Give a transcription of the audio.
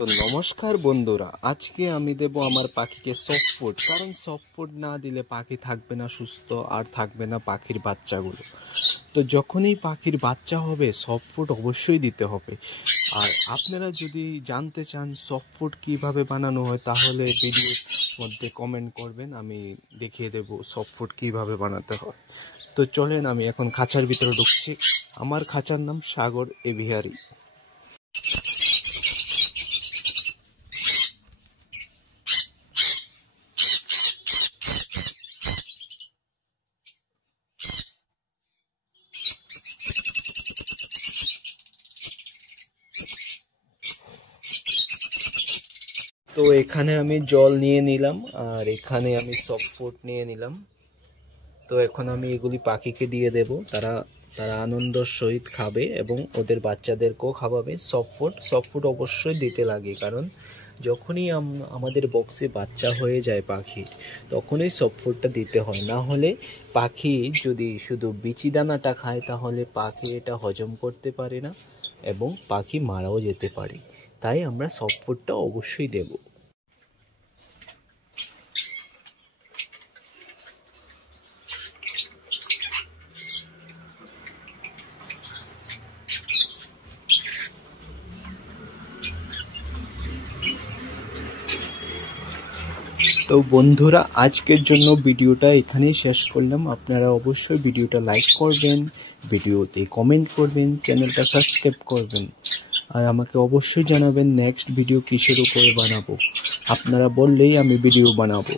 তো নমস্কার বন্ধুরা, আজকে আমি দেব আমার পাখিকে সফট ফুড। কারণ সফট ফুড না দিলে পাখি থাকবে না সুস্থ, আর থাকবে না পাখির বাচ্চাগুলো। তো যখনই পাখির বাচ্চা হবে সফট ফুড অবশ্যই দিতে হবে। আর আপনারা যদি জানতে চান সফট ফুড কীভাবে বানানো হয়, তাহলে ভিডিওর মধ্যে কমেন্ট করবেন, আমি দেখিয়ে দেব সফট ফুড কীভাবে বানাতে হয়। তো চলেন, আমি এখন খাঁচার ভিতরে ঢুকছি। আমার খাঁচার নাম সাগর এভিয়ারি। তো এখানে আমি জল নিয়ে নিলাম, আর এখানে আমি সফট ফুড নিয়ে নিলাম। তো এখন আমি এগুলি পাখিকে দিয়ে দেব, তারা আনন্দের সহিত খাবে এবং ওদের বাচ্চাদেরকেও খাওয়াবে। সফট ফুড অবশ্যই দিতে লাগে, কারণ যখনই আমাদের বক্সে বাচ্চা হয়ে যায় পাখি, তখনই সফট ফুডটা দিতে হয়। না হলে পাখি যদি শুধু বিচি দানাটা খায়, তাহলে পাখি এটা হজম করতে পারে না এবং পাখি মারাও যেতে পারে। তাই আমরা সফট ফুডটা অবশ্যই দেব। তো বন্ধুরা, আজকের জন্য ভিডিওটা এখানেই শেষ করলাম। আপনারা অবশ্যই ভিডিওটা লাইক করবেন, ভিডিওতে কমেন্ট করবেন, চ্যানেলটা সাবস্ক্রাইব করবেন, আর আমাকে অবশ্যই জানাবেন নেক্সট ভিডিও কিসের উপরে বানাবো। আপনারা বললেই আমি ভিডিও বানাবো।